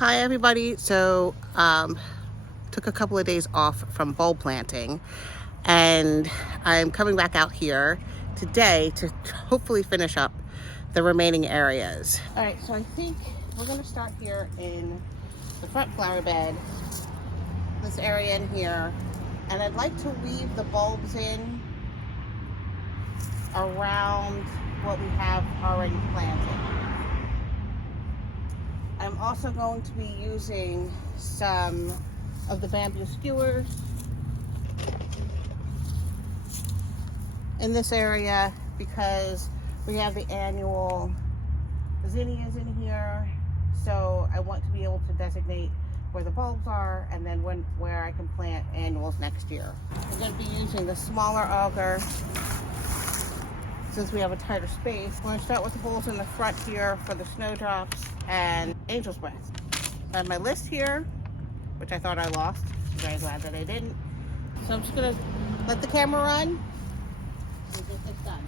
Hi everybody. So took a couple of days off from bulb planting, and I'm coming back out here today to hopefully finish up the remaining areas. All right, so I think we're going to start here in the front flower bed, this area in here, and I'd like to weave the bulbs in around what we have already planted. I'm also going to be using some of the bamboo skewers in this area because we have the annual zinnias in here, so I want to be able to designate where the bulbs are and then where I can plant annuals next year. I'm going to be using the smaller auger since we have a tighter space. We're going to start with the holes in the front here for the snowdrops and angel's breath. I have my list here, which I thought I lost. I'm very glad that I didn't. So I'm just going to let the camera run and get this done.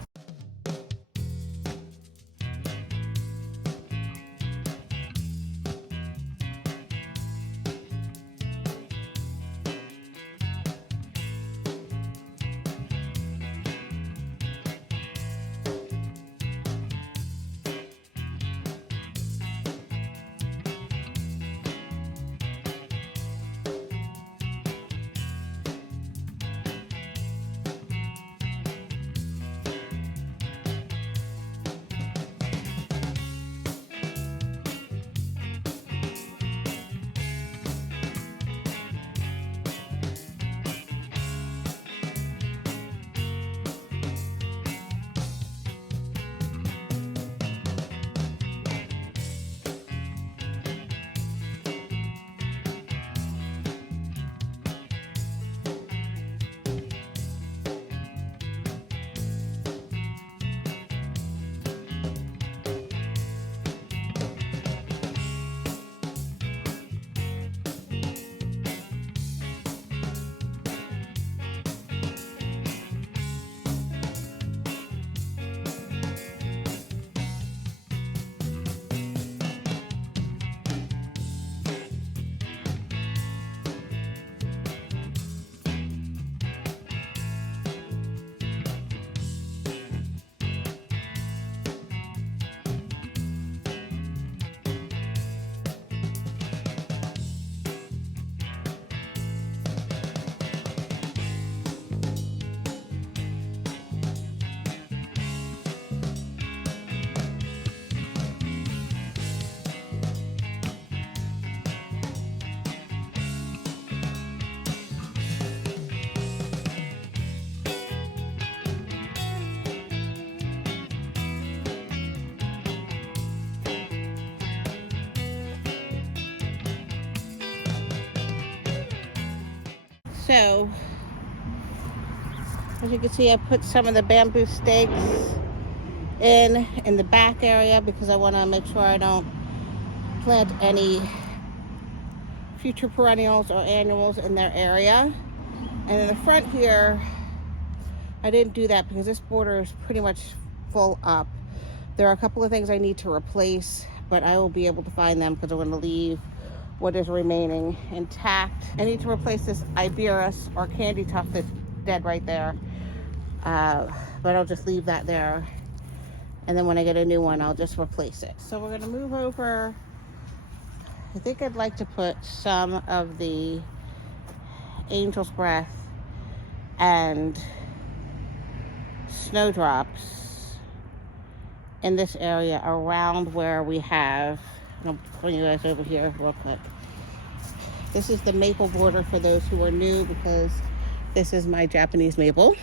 So, as you can see, I put some of the bamboo stakes in the back area because I want to make sure I don't plant any future perennials or annuals in their area. And in the front here, I didn't do that because this border is pretty much full up. There are a couple of things I need to replace, but I will be able to find them because I'm going to leave what is remaining intact. I need to replace this Iberis or candy tuft that's dead right there, but I'll just leave that there, and then when I get a new one I'll just replace it. So we're going to move over. I think I'd like to put some of the angel's breath and snowdrops in this area around where we have, I'll bring you guys over here real quick. This is the maple border for those who are new because this is my Japanese maple.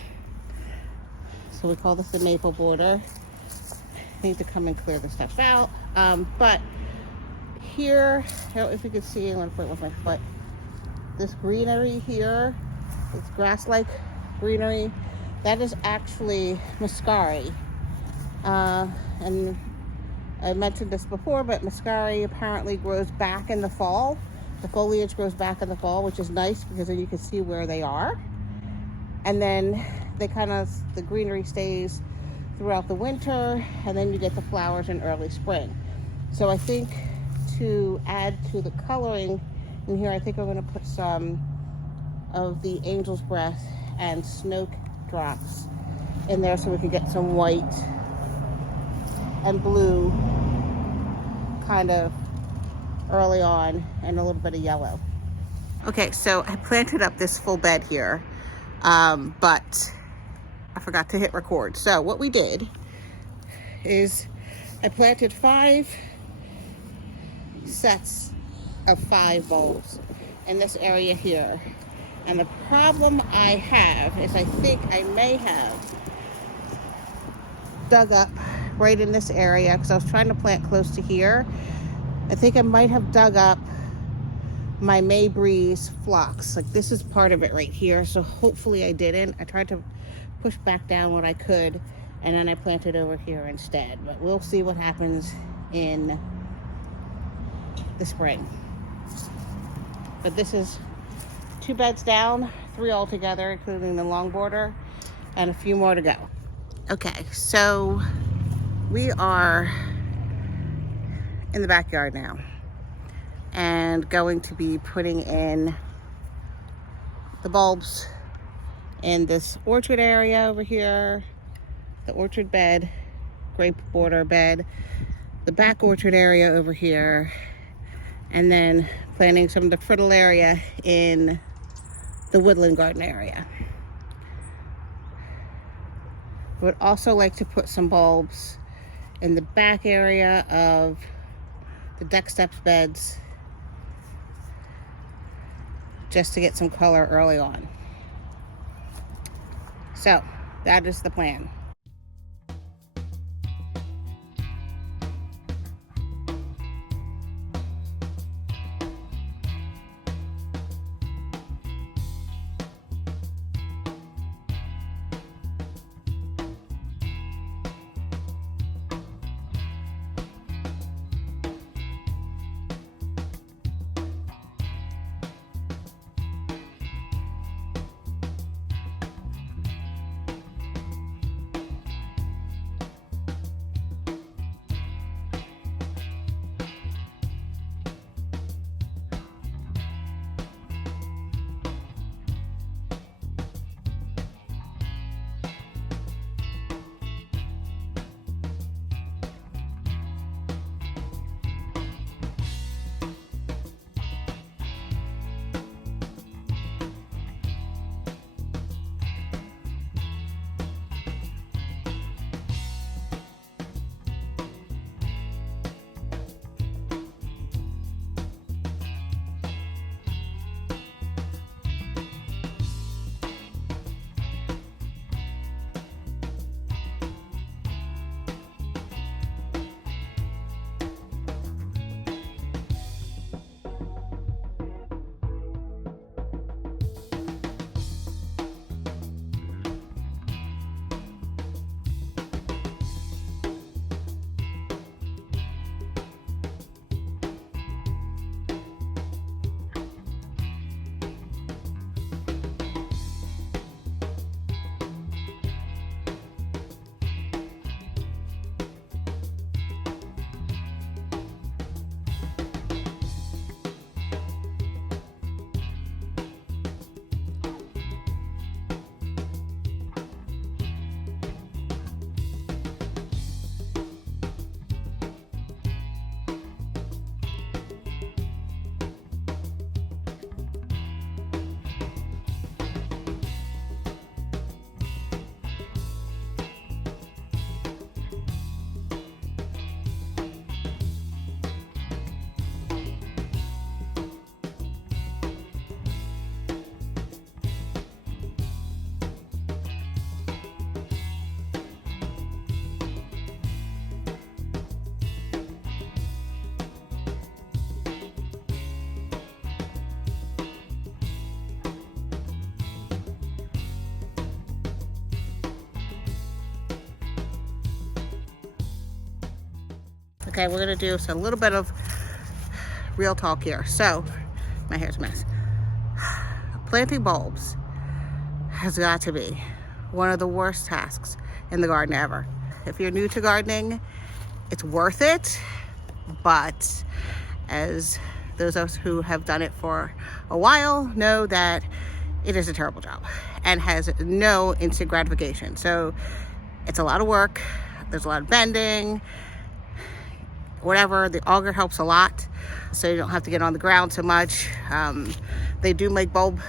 So we call this the maple border. I need to come and clear this stuff out. But here, I don't know if you can see, I'm going to put it with my foot. This greenery here, it's grass-like greenery, that is actually muscari. And I mentioned this before, but muscari apparently grows back in the fall. The foliage grows back in the fall, which is nice because then you can see where they are. And then the greenery stays throughout the winter, and then you get the flowers in early spring. So I think to add to the coloring in here, I think I'm going to put some of the Angel's Breath and Snowdrops in there so we can get some white and blue kind of early on, and a little bit of yellow. Okay, so I planted up this full bed here, but I forgot to hit record. So what we did is I planted 5 sets of 5 bulbs in this area here. And the problem I have is I think I may have dug up right in this area, because I was trying to plant close to here. I think I might have dug up my May Breeze phlox. Like, this is part of it right here, so hopefully I didn't. I tried to push back down what I could, and then I planted over here instead. But we'll see what happens in the spring. But this is 2 beds down, 3 altogether, including the long border, and a few more to go. Okay, so we are in the backyard now and going to be putting in the bulbs in this orchard area over here, the orchard bed, grape border bed, the back orchard area over here, and then planting some of the Fritillaria in the woodland garden area. I would also like to put some bulbs in the back area of the deck steps beds, just to get some color early on. So that is the plan. Okay, we're gonna do a little bit of real talk here. So, my hair's a mess. Planting bulbs has got to be one of the worst tasks in the garden ever. If you're new to gardening, it's worth it, but as those of us who have done it for a while know that it is a terrible job and has no instant gratification. So it's a lot of work. There's a lot of bending, whatever. The auger helps a lot, so you don't have to get on the ground so much. They do make bulb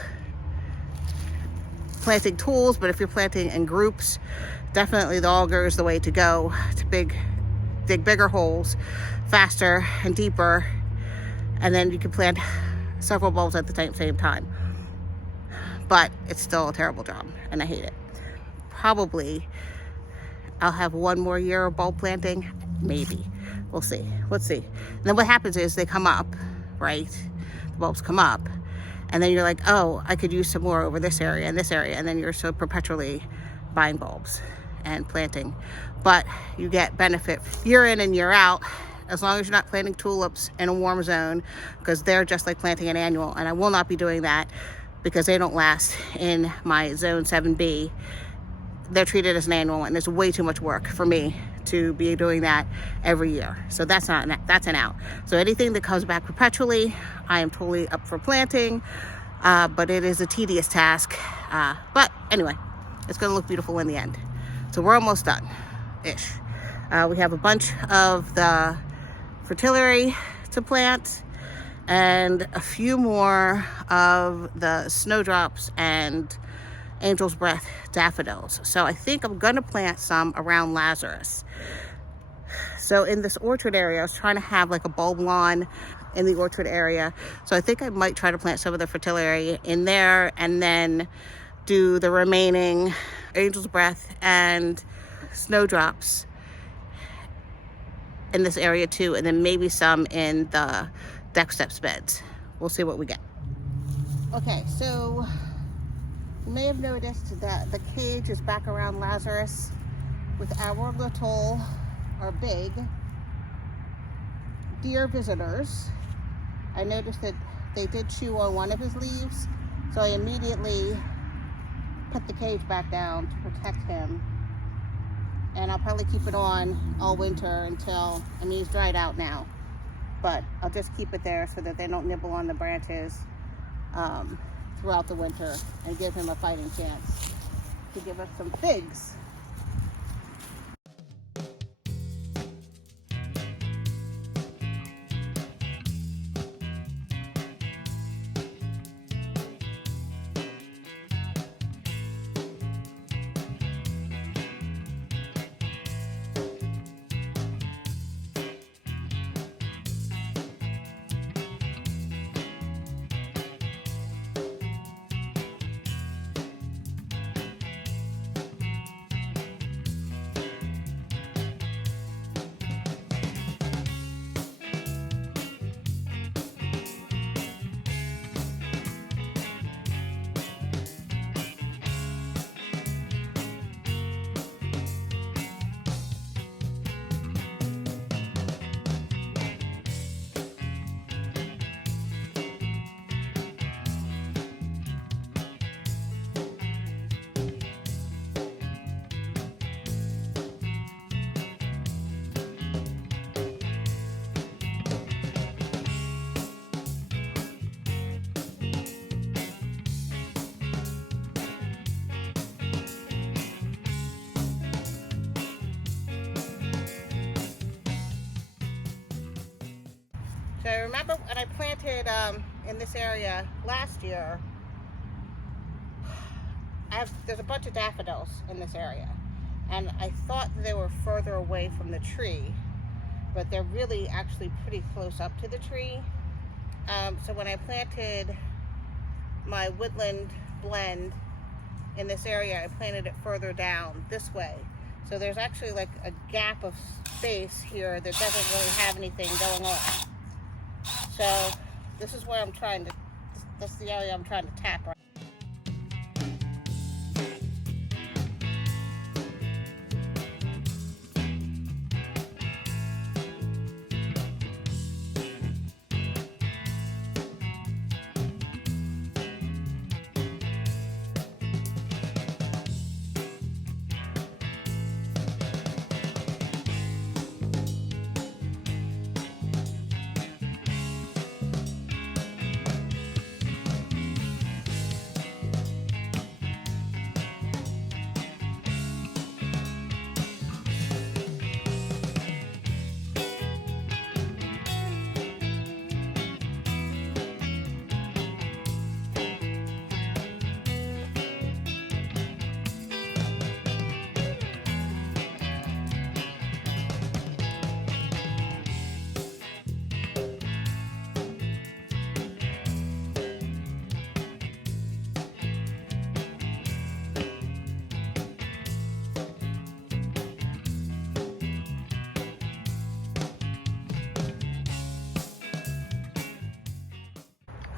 planting tools, but if you're planting in groups, definitely the auger is the way to go to dig bigger holes faster and deeper, and then you can plant several bulbs at the same time. But it's still a terrible job and I hate it. Probably I'll have one more year of bulb planting, maybe. We'll see. Let's see. And then what happens is they come up, right? The bulbs come up, and then you're like, oh, I could use some more over this area and this area, and then you're so perpetually buying bulbs and planting. But you get benefit year in and year out, as long as you're not planting tulips in a warm zone, because they're just like planting an annual, and I will not be doing that because they don't last in my zone 7B. They're treated as an annual, and it's way too much work for me to be doing that every year. So that's an out. So anything that comes back perpetually, I am totally up for planting, but it is a tedious task. But anyway, it's gonna look beautiful in the end. So we're almost done-ish. We have a bunch of the Fritillary to plant, and a few more of the Snowdrops and Angel's Breath Daffodils. So I think I'm gonna plant some around Lazarus. So in this orchard area, I was trying to have like a bulb lawn in the orchard area. So I think I might try to plant some of the Fritillaria in there, and then do the remaining Angel's Breath and Snowdrops in this area too, and then maybe some in the deck steps beds. We'll see what we get. Okay, so you may have noticed that the cage is back around Lazarus with our little, or big, deer visitors. I noticed that they did chew on one of his leaves, so I immediately put the cage back down to protect him. And I'll probably keep it on all winter until, I mean, he's dried out now, but I'll just keep it there so that they don't nibble on the branches throughout the winter, and give him a fighting chance to give us some figs. So I remember when I planted in this area last year, there's a bunch of daffodils in this area, and I thought they were further away from the tree, but they're really actually pretty close up to the tree. So when I planted my woodland blend in this area, I planted it further down this way. So there's actually like a gap of space here that doesn't really have anything going on. So this is where I'm trying to, this is the area I'm trying to tap right.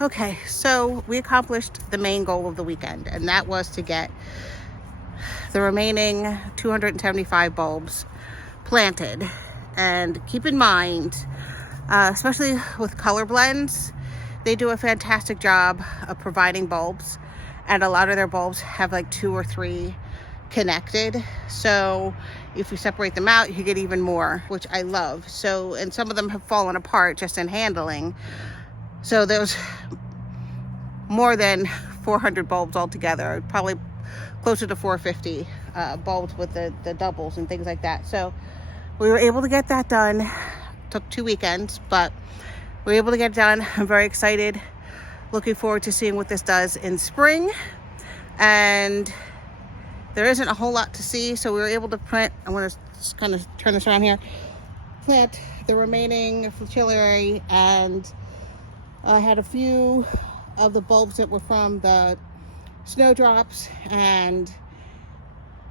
Okay, so we accomplished the main goal of the weekend, and that was to get the remaining 275 bulbs planted. And keep in mind, especially with color blends, they do a fantastic job of providing bulbs, and a lot of their bulbs have like 2 or 3 connected. So if you separate them out, you get even more, which I love. So, and some of them have fallen apart just in handling. So there's more than 400 bulbs altogether, probably closer to 450 bulbs with the doubles and things like that. So we were able to get that done. Took 2 weekends, but we were able to get it done. I'm very excited. Looking forward to seeing what this does in spring. And there isn't a whole lot to see, so we were able to plant, I want to just kind of turn this around here, plant the remaining Fritillaria, and I had a few of the bulbs that were from the Snowdrops and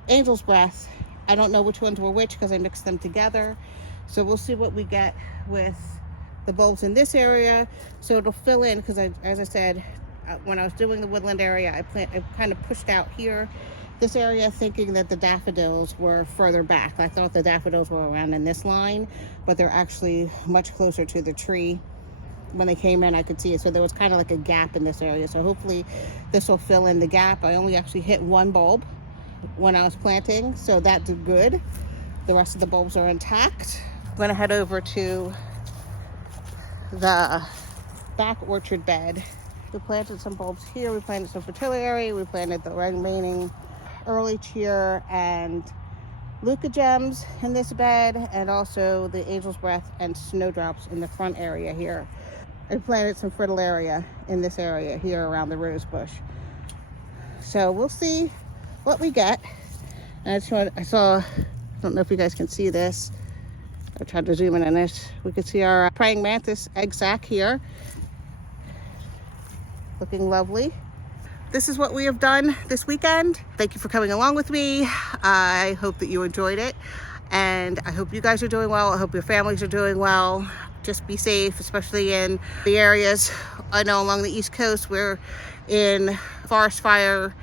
Angel's Breath. I don't know which ones were which because I mixed them together. So we'll see what we get with the bulbs in this area. So it'll fill in, because as I said, when I was doing the woodland area, I kind of pushed out here this area, thinking that the daffodils were further back. I thought the daffodils were around in this line, but they're actually much closer to the tree. When they came in, I could see it. So there was kind of like a gap in this area. So hopefully this will fill in the gap. I only actually hit 1 bulb when I was planting, so that's good. The rest of the bulbs are intact. I'm gonna head over to the back orchard bed. We planted some bulbs here. We planted some Fritillaria. We planted the remaining early cheer and Leucojums in this bed, and also the Angel's Breath and Snowdrops in the front area here. I planted some Fritillaria in this area here around the rose bush. So we'll see what we get. And I don't know if you guys can see this. I tried to zoom in on it. We can see our praying mantis egg sac here. Looking lovely. This is what we have done this weekend. Thank you for coming along with me. I hope that you enjoyed it. And I hope you guys are doing well. I hope your families are doing well. Just be safe, especially in the areas I know along the East Coast. We're in forest fire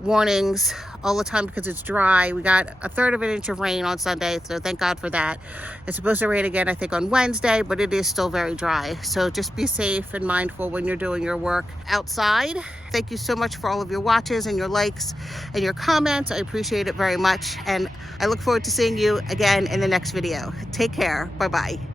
warnings all the time because it's dry. We got 1/3 of an inch of rain on Sunday, so thank God for that. It's supposed to rain again, I think, on Wednesday, but it is still very dry. So just be safe and mindful when you're doing your work outside. Thank you so much for all of your watches and your likes and your comments. I appreciate it very much, and I look forward to seeing you again in the next video. Take care. Bye-bye.